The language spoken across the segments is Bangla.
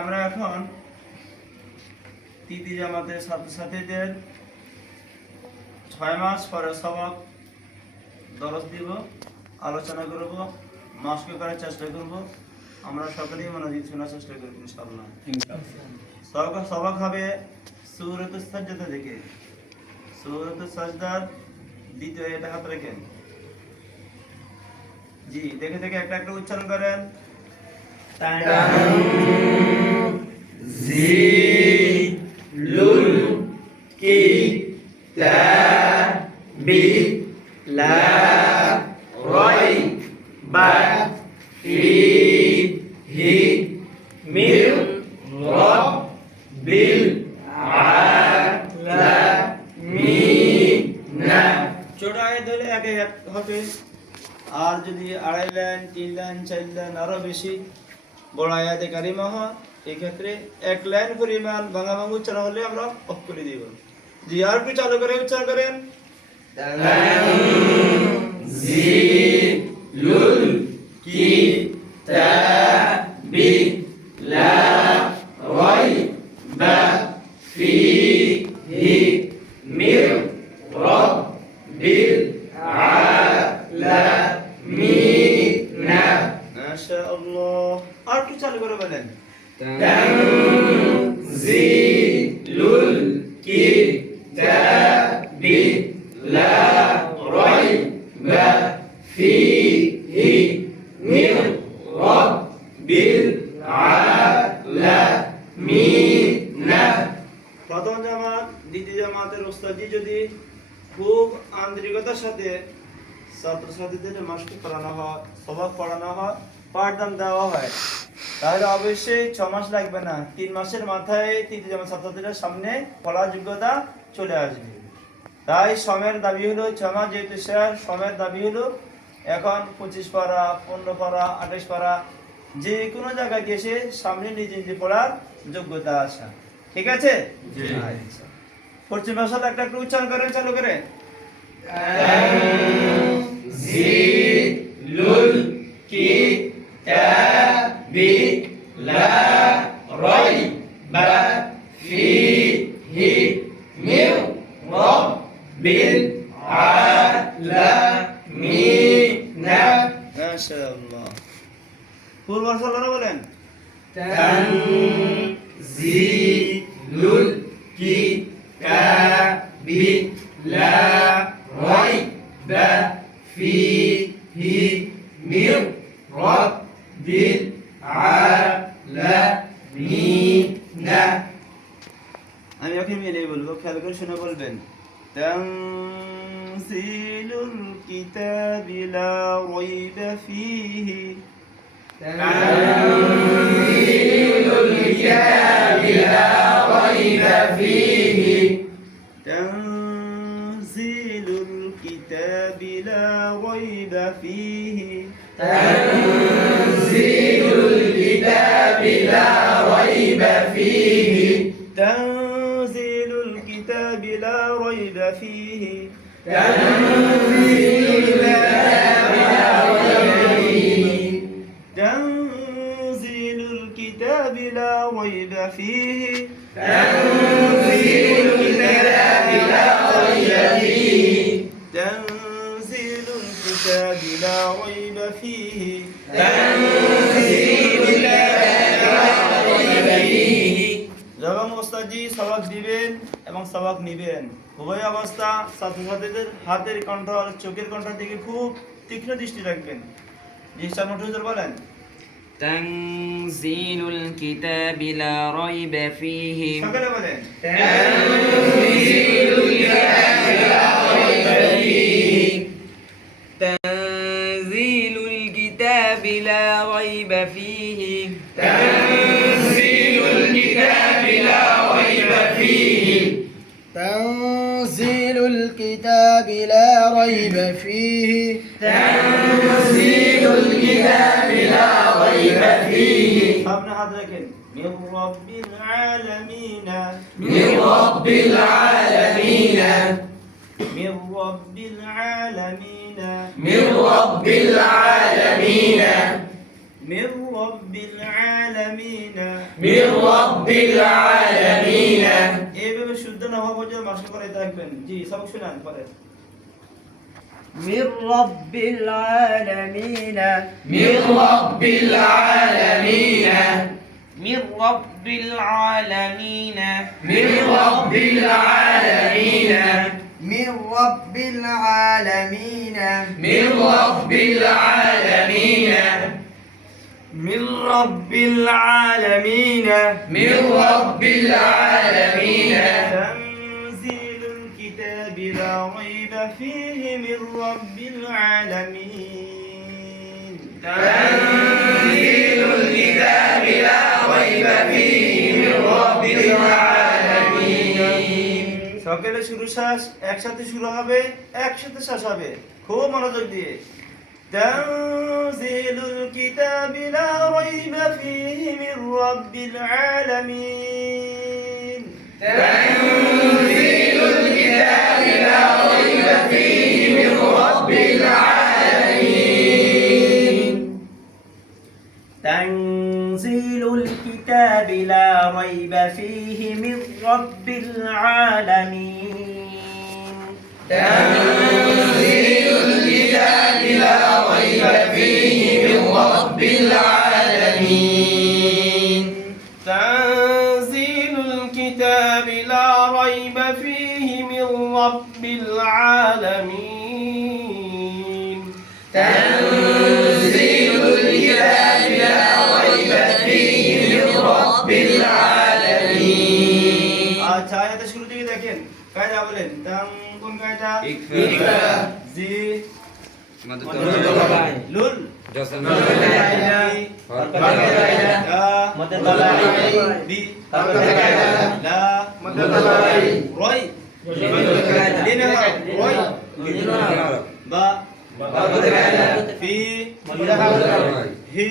আমরা এখন তৃতীয় জামাতের ছাত্রছাত্রীদের 6 মাস পরে সবক দরস দিব, আলোচনা করব, মাস্ক করার চেষ্টা করব। আমরা সকলেই মনোযোগ শোনার চেষ্টা করব ইনশাআল্লাহ। সবক হবে সূরাতুস সাজদা থেকে। সূরাতুস সাজদার দ্বিতীয় এটা হাত রাখেন। জি, দেখে দেখে একটা একটা উচ্চারণ করেন। তানজিলুল কিতাবি লা রাইবা ফীহি মির রাব্বিল আলামিন। চোড়ায় ধরে এক এক হবে, আর যদি 2.5 লাইন 3 লাইন 4 লাইন আরো বেশি বড় আয়াতে কারিমা হয়, এই ক্ষেত্রে 1 লাইন পরিমাণ ভাঙা ভাঙা উচ্চারণ হলে আমরা অফ করে দিব। জি, আর একটু চালু করে উচ্চারণ করেন। তানজিলুল কিতাবি লা রাইবা ফীহি মির রাব্বিল আলামিন। মাশাআল্লাহ, আর একটু চালু করে বলেন। তানজিলুল কিতাবি লা রাইবা ফীহি মির রাব্বিল আলামিন। প্রথম জামাত দ্বিতীয় জামাতের উস্তাদি যদি খুব আন্তরিকতার সাথে ছাত্রছাত্রীদের মাস্ক পড়ানো হয়, সবক পড়ানো হয়, পাঠদান দেওয়া হয়, তাহলে অবশ্যই 6 মাস লাগবে না, 3 মাসের মাথায় তৃতীয় জামাত ছাত্রছাত্রীদের সামনে পড়ার যোগ্যতা চলে আসবে। তাই সময়ের দাবি হলো 6 মাস, যেহেতু সময়ের দাবি হলো এখন 25 পারা, 15 পারা, 28 পারা, যে কোনো জায়গায় গিয়ে সামনে নিজে নিজে পড়ার যোগ্যতা আসা। ঠিক আছে? আচ্ছা, পশ্চিম ভাষাতে একটা একটু উচ্চারণ করেন, চালু করে। তানজিলুল কিতাবি লা রাইবা ফীহি মির রাব্বিল আলামিন। মাশাআল্লাহ, ফুল ভাষা বলেন। তানজিলুল কিতাবি লা রাইবা ফীহি মির রাব্বিল আলামিন। আমি ওকে মিলে বলবো, খেয়াল করে শুনে বলবেন। তানজিলুল কিতাবি লা রাইবা ফীহি। তানজিলুল কিতাবি লা রাইবা ফীহি। তানজিলুল কিতাবি লা রাইবা ফীহি। তানজিলুল কিতাবি লা রাইবা ফীহি। তানজিলুল কিতাবি লা রাইবা ফীহি। তানজিলুল কিতাবি লা রাইবা ফীহি। তানজিলুল কিতাবি লা রাইবা ফীহি। তানজিলুল কিতাবি লা রাইবা ফীহি। তানজিলুল কিতাবি লা রাইবা ফীহি। তানজিলুল কিতাবি লা রাইবা ফীহি। যখন ওস্তাদজি সবক দিবেন এবং সবক নিবেন, উভয় অবস্থা ছাত্রছাত্রীদের হাতের কন্ট্রোল, চোখের কন্ট্রোল দিকে খুব তীক্ষ্ণ দৃষ্টি রাখবেন। জি, সামনে বলেন। তানজিলুল কিতাবি লা রাইবা ফীহি। সকলে বলেন। তানজিলুল কিতাবি লা রাইবা ফীহি। তানজিলুল কিতাবি লা রাইবা ফীহি। তানজিলুল কিতাবি লা রাইবা ফীহি। تنزيل الكتاب لا ريب فيه. تنزيل الكتاب لا ريب فيه. সামনে হাত রাখেন। মির রাব্বিল আলামিন। من رب العالمين. من رب العالمين. من رب العالمين. من رب العالمين. من رب العالمين এইভাবে শুদ্ধ না হওয়া পর্যন্ত মাস্ক করে থাকবেন। জি সব শুনান পরে। من رب العالمين من رب العالمين من رب العالمين من رب العالمين من رب العالمين من رب العالمين من رب العالمين من رب العالمين تنزيل الكتاب لا ريب فيه من رب العالمين تنزيل الكتاب لا ريب فيه من رب العالمين সকালে শুরু শ্বাস একসাথে শুরু হবে, একসাথে শেষ হবে। খুব মনোযোগ দিয়ে। তানজিলুল কিতাবি লা রাইবা ফীহি মির রাব্বিল আলামিন। تنزيل الكتاب لا ريب فيه من رب العالمين تنزيل الكتاب لا ريب فيه من رب العالمين تنزيل الكتاب لا ريب فيه من رب العالمين تنزيل الكتاب لا ريب فيه من رب العالمين تنزيل الكتاب لا ريب فيه من رب العالمين আচ্ছা আয়াতে শুরু থেকে দেখেন কায়দা বলেন। কোন কায়দা? ইকরা জি مد লুল جسم বি লা রয় লিন রয় বা ফি হি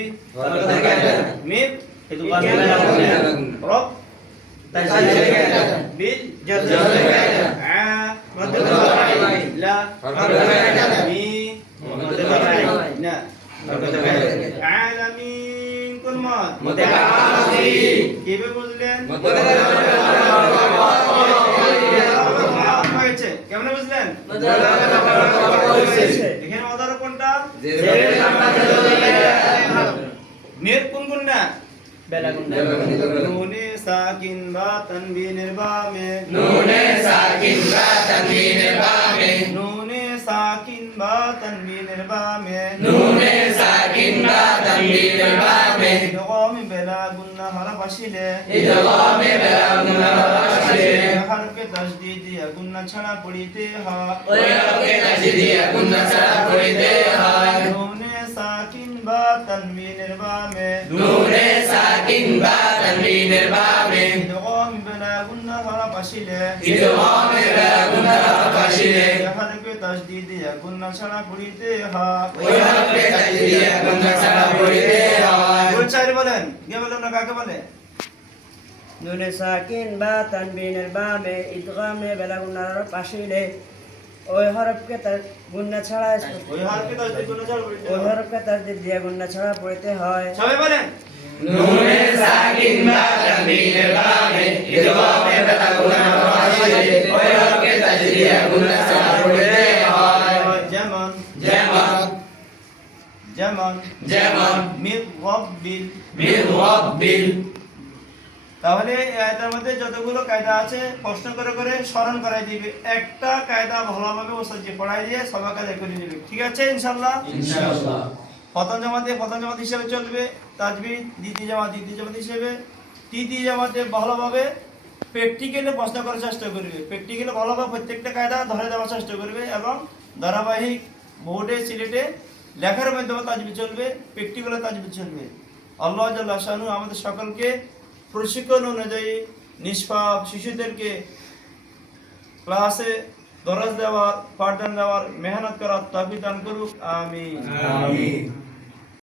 মিম রব বিল আ লা মি না আলামিন কোন মত متعاطي কিভাবে বুঝলেন? হয়েছে কেমন বুঝলেন? এখানে অদার কোনটা? নেট কোন কোন না? নুনে সাকিন বা তানবিনের বা মে نون ساكن با تنوين بام নুনে সাকিন বা তানবিনের বা মে نون ساكن با تنوين بام ইদগাম বেলা গুন্না হরফ আসিলে إدغام بلغنا راشد হরফে তাসদীদ দিয়া গুন্না ছাড়া পড়িতে হয় ويرك تجدي كنا سافرتها নুনে সাকিন বা তানবিনের বা মে نون ساكن با تنوين بام ইদগাম বেলা গুন্না হরফ আসিলে إدغام بلغنا راشد হরফে তাসদীদ দিয়া গুন্না ছাড়া পড়িতে হয় ويرك تجدي كنا سافرتها বল চাইরে বলেন কে বলেন না কাকে বলে? নুন সাকিন বা তানবিনের বা মে ইদগামে বেলাগুনার পাশিলে ওই হরফকে তার গুন্না ছাড়া ওই হরফে তাসদীদ গুন্না ছাড়া পড়িতে ওই হয়। হরফকে তাসদীদ দিয়ে গুন্না ছাড়া পড়তে হয় সবাই বলেন نون ساكن با تنوين بام إدغام بلغنا راشد ويرك تجدي كنا سافرتها যেমন যেমন যেমন যেমন মির রাব্বিল من رب তাহলে এই আয়াতের মধ্যে যতগুলো কায়দা আছে প্রশ্ন করে করে স্মরণ করাই দিবে। একটা কায়দা ভালোভাবে ওস্তাদ পড়াই দিয়ে সবাই কাজে করে দিবে। ঠিক আছে ইনশাআল্লাহ? ইনশাআল্লাহ প্রথম জামাতে প্রথম জামাত হিসেবে চলবে, তাজবিদ দ্বিতীয় জামাত দ্বিতীয় জামাত হিসেবে, তৃতীয় জামাতে ভালোভাবে প্র্যাকটিক্যালি প্রশ্ন করার চেষ্টা করবে, প্র্যাকটিক্যালি ভালোভাবে প্রত্যেকটা কায়দা ধরে দেওয়ার চেষ্টা করবে এবং ধারাবাহিক বোর্ডে সিলেটে লেখার মাধ্যমে তাজবিদ চলবে, প্র্যাকটিক্যালে তাজবিদ চলবে। আল্লাহ জাল্লা শানু আমাদের সকলকে প্রশিক্ষণ অনুযায়ী নিষ্পাপ শিশুদেরকে ক্লাসে দরজ দেওয়ার, পাঠদান দেওয়ার, মেহনত করার তৌফিক দান করুক। আমিন।